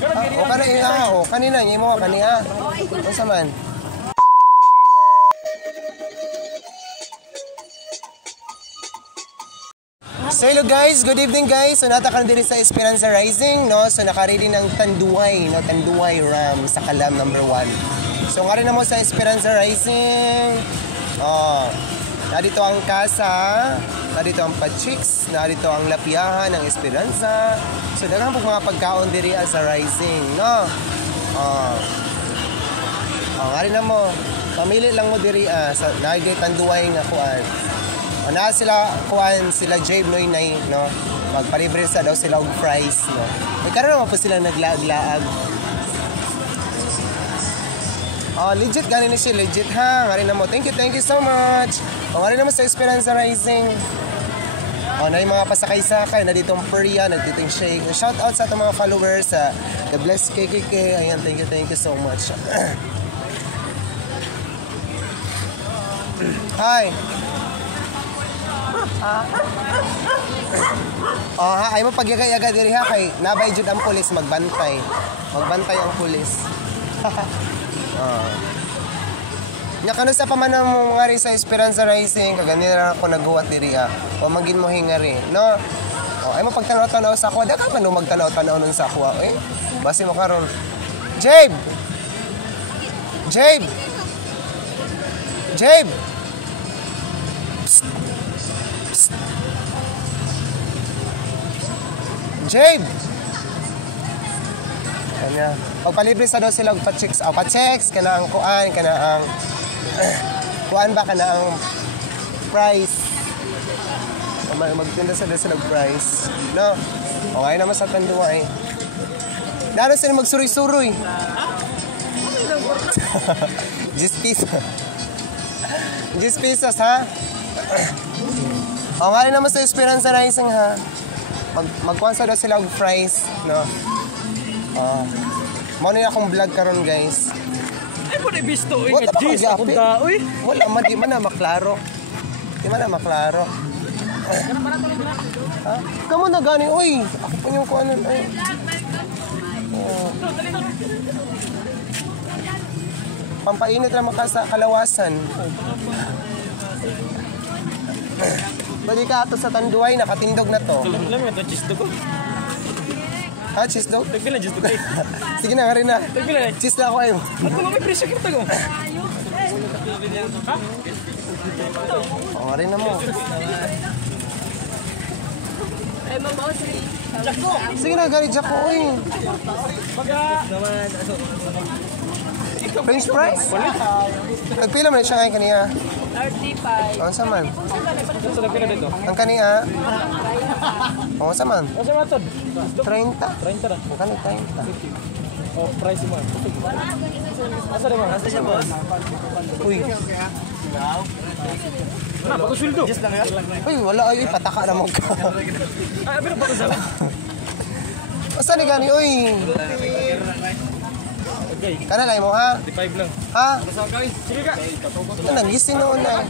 O kanina, o kanina, niya mo kanina. Ano sa man? So hello guys, good evening guys. So natakan diri sa Esperanza Rising, no? So naka-ready ng Tanduay, no? Tanduay Ram sa Kalam number 1. So nga rin na mo sa Esperanza Rising. Oh. Narito ang Casa, narito ang Pachiks, narito ang Lapiahan ng Esperanza. So daghang pag mga pagkaon diri sa Rising, no? Oh. Oh, nga rin na mo. Pamili lang mo diri sa nagay Tanduay nga kuan. Na sila kuan sila Jabe Noy, no? Magpalibre sa daw sila og fries, no? May karon naman po sila naglaag-laag. Oh, legit gani ni siya, legit ha. Ngari na mo. Thank you so much. Oh, ngari naman sa Esperanza Rising. Oh, na yung mga pasakay-sakay na ditong Peria, nagtiting shake. Shout out sa atong mga followers sa The Blessed KKK. Ayan, thank you so much. Hi. Oh ha, ay mo pagyaga-yaga diri ha kay nabay jud ang pulis magbantay. Magbantay ang pulis. Nya kanu sa pamana mo ngari sa Esperanza Rising kagani ra ako naghuwat diri ha. O magin mo hingari, no? Oh, ay mo pagtanaw-tanaw sa ako, daka man magtanaw-tanaw nun sa ako, eh. Basi mo karon. Jabe. Jabe. Jabe. Jabe! Kanya. Pagpalibre sa daw sila pa-chicks. Oh, pa-chicks. Kana ang kuan. Kana ang... kuan ba? Kana ang price. Magtinda sa daw sila price. No? Okay naman sa Tanduay. Dano sila magsuroy-suroy. 10 pesos. 10 pesos, ha? O, nga rin naman sa Esperanza Rising, ha? Magkuhansa daw sila og fries, no? Mao ni akong vlog karon guys. Ay mo na bisto oy nga Gis punta oy. Wala man di man na maklaro. Di man na maklaro. Ha? Kamo na gani oy. Ako pa yung kuanan ay. Pampainit lang maka sa kalawasan. Bali ka ato sa Tanduay, nakatindog na to. Alam mo ito, cheese dog ko. Ha, cheese dog? Tagpila cheese dog kayo. Sige na, nga rin na. Tagpila na. Cheese na ako ayaw. At kung may presyo kita ko. O, nga rin na mo. Sige na, gari Jack ko, uy. French fries? Nagpila man siya ngayon kaniya. 35. Ang saman? Ang kaniya? Ang saman? 30. 30 lang. Ang kaniya 30. O, price mo. Asa rin mo? Asa siya, boss? Uy. Na, bago sweldo. Uy, wala ay, pataka na mo ka. Ay, pero bago sala. Asa ni gani, uy? Okay. Kana lang mo, ha? 35 lang. Ha? Sige ka. Ano, lisin noon na.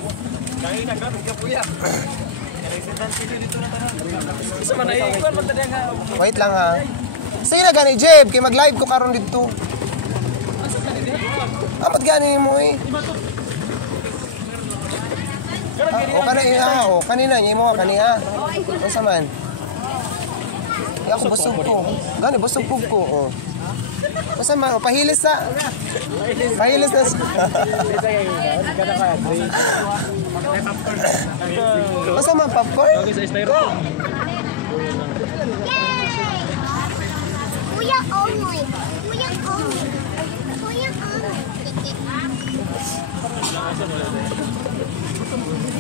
Isa man ay, ikuan magtadya nga. Wait lang, ha? Sige na gani, Jeb, kay mag-live ko karon dito. Amat gani mo, eh. O kanina, o kanina, niya mo, kanina. Ano sa man? Kaya ako busog ko. Gani, busog ko, o. Basta man, pahilis na. Pahilis na. Basta man, popcorn. Okay, sa styrofoam. Kuya Omoy. Kuya Omoy. Kuya Omoy.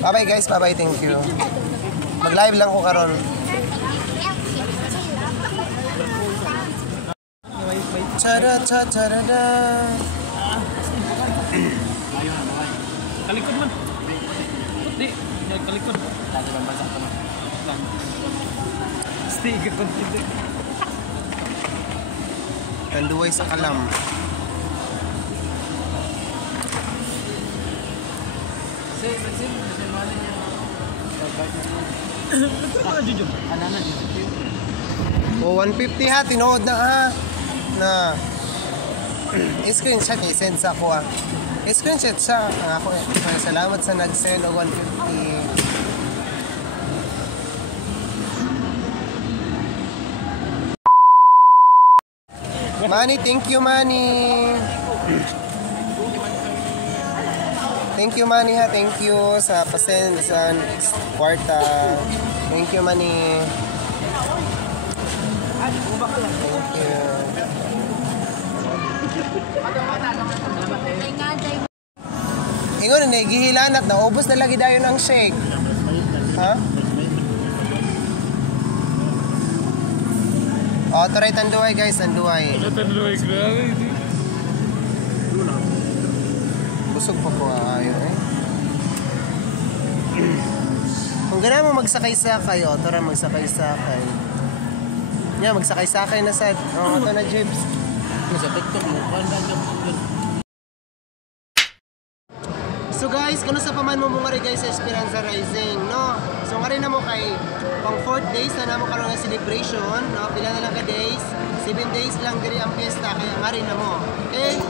Bye-bye guys, bye-bye, thank you. Mag-live lang ko karon. Tada-tada-tada. Kalikod man. Di, kalikod. Sticker ko dito. Tanduay sa Kalam. O, 150 ha, tinood na ha. na screenshot ni send sa ako ah. Screenshot siya ang ako eh. Salamat sa nag-send og 150. Manny, thank you, Manny. Thank you, Manny, ha. Thank you sa pasend sa kwarta. Thank you, Manny. Thank you. Ingon na, gihilanat na. Ubus na lagi dayon ang shake. Ha? Oh, try tanduay guys, tanduay. Tanduay, grabe. Busog pa ko ayo eh. Kung gana mo magsakay-sakay, oh, tara magsakay-sakay. Yeah, magsakay-sakay na sad. Oh, ito na Jibs. Sa TikTok mo, So guys, kuno sa paman mo mga guys sa Esperanza Rising, no? So ngari na mo kay pang 4th days na namo karon nga celebration, no? Pila na lang ka days? 7 days lang diri ang fiesta kaya ngari na mo. Okay?